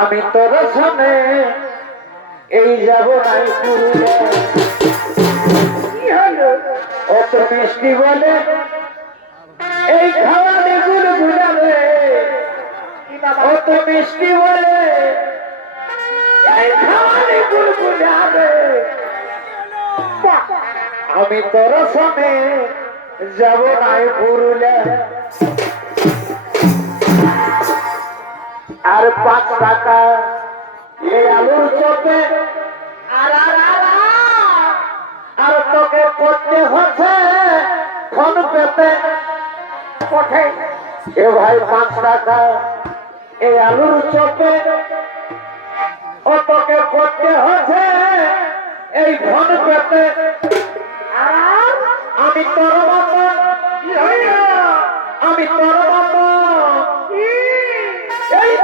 আমি তোর সামনে এই যাব নাই পুরুলে অত মিষ্টি বলে? এই খাওয়ালে গুলো গুলাবে। অত মিষ্টি বলে? আমি তোর সামনে যাব নাই পুরুলে আর পাঁচ টাকা। এই আলুর চপে। আর আর আর তোকে করতে হচ্ছে ফোন পেতে। পঠে এ ভাই পাঁচ টাকা। এই আলুর চপে। ও তোকে করতে হচ্ছে এই ফোন পেতে। আমি তোর আমি তোর বাবা এই দেখি নাই উঠু খুলে আবে কি বাবা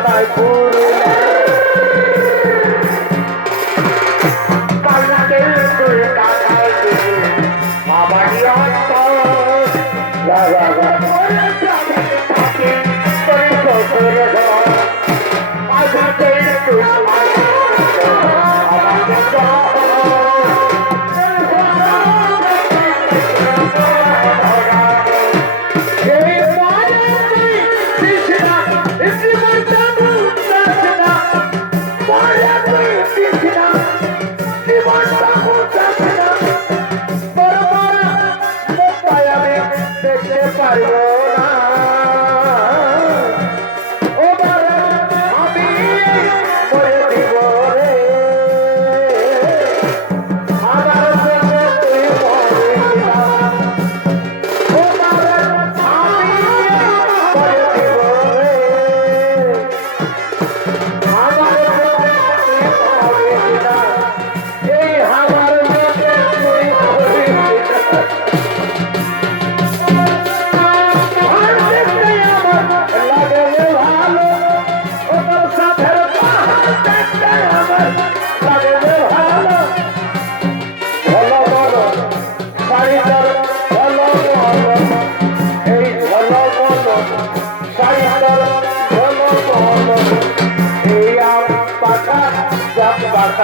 যাব নাই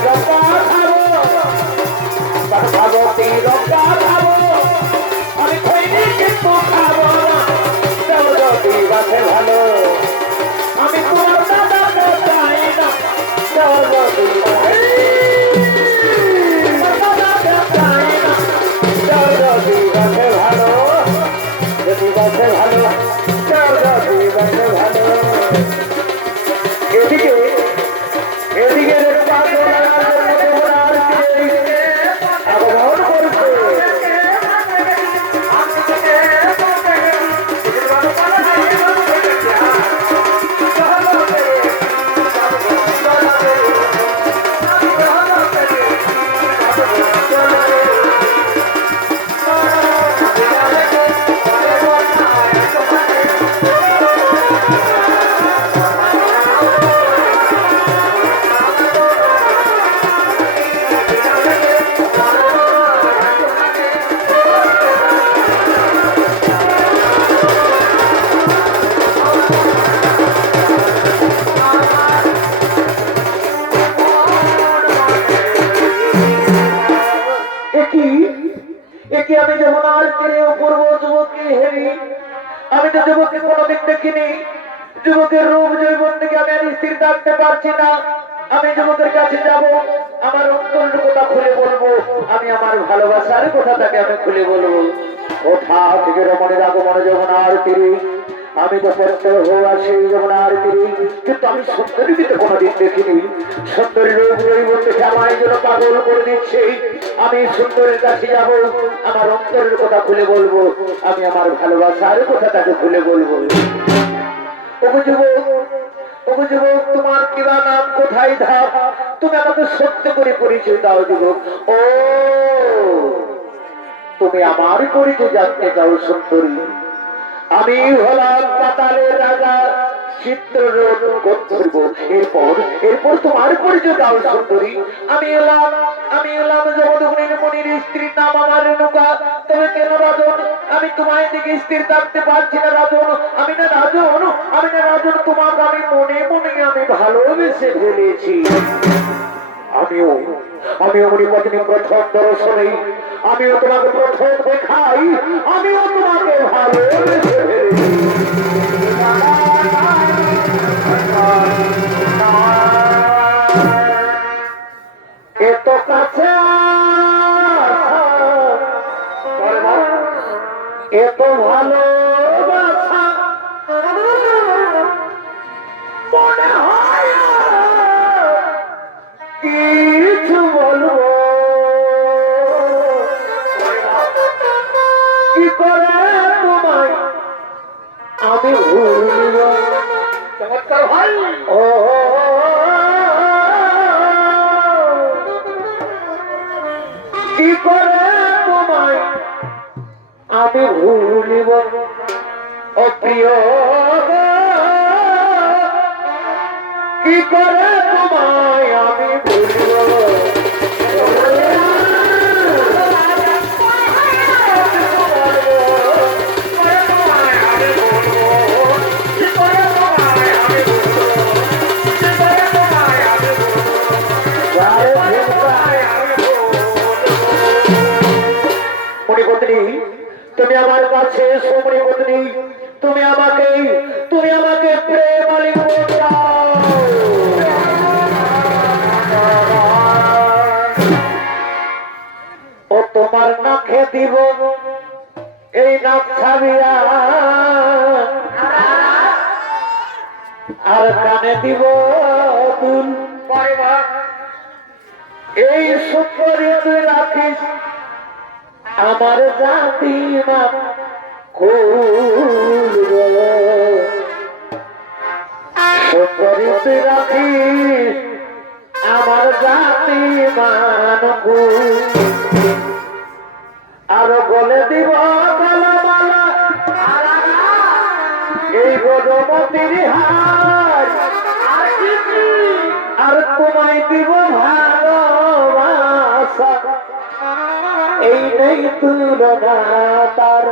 রক্ষা খাব তার ভাগবতী রক্ষা খাব আমি খৈনি কিন্তু খাব না দেবরতী বাসে ভালো আমি তোমার দাদাকে চাই না দেবরতী ভালো ভালো ভালো পারছি না, আমি যুবকের কাছে যাব, আমার অন্তরের কথা খুলে বলব, আমি আমার ভালোবাসার কথা তাকে আমি খুলে বলব। কোথা থেকে রমণের আগমনে যখন আর তিরি আমি তো প্রত্যয় হওয়া সেই যমুনার তীরে কিন্তু আমি সুন্দরীকে কোনোদিন দেখিনি। সুন্দরী রূপ জৈবন দেখে আমায় যেন পাগল করে দিচ্ছে। আমি সুন্দরের কাছে যাব, আমার অন্তরের কথা খুলে বলব, আমি আমার ভালোবাসার কথা তাকে খুলে বলব। ওগো যুবক তোমার কিবা নাম কোথায় ধাপ তুমি আমাকে সত্য করে পরিচয় দাও যুবক। ও, তুমি আমার পরিচয় জানতে চাও সুন্দরী। আমি হলাম পাতালের রাজা। তোমার আমি আমি আমি তোমায় দিকে স্থির থাকতে পারছি না, রাজন। আমি না রাজন, আমি না রাজন। তোমাকে আমি মনে মনে আমি ভালোবেসে ফেলেছি। আমিও আমিও মনে পত্নী প্রথম দর্শনে আমিও তোমাকে প্রথম দেখাই। আমিও তোমাকে ভালোবেসে ফেলেছি। কিছু বলব? কি করে তোমায় আমি ভুলব? চমৎকার ভাই। কি করে তোমায় আমি ভুলিব? ও কি করে তোমায় তুমি আমার কাছে এসো মণিপত্নী তুমি আমাকে তুমি আমাকে প্রেম ও তোমার নাকে দিব এই নাক ছাবিয়া আর কানে দিব দুল। এই তুই রাখিস। আমার জাতি নাম করিস রাখিস আমার জাতি মান তার।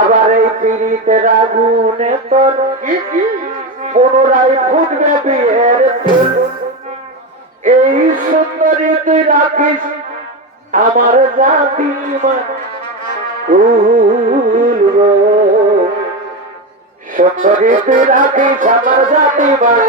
আবার এই পিড়িতে আগুনে তোর পুনরায় ফুটবে বিয়ের ফুল। এই সুন্দরী তুই রাখিস আমার জাতি। সুন্দরী তুই রাখিস আমার জাতি মান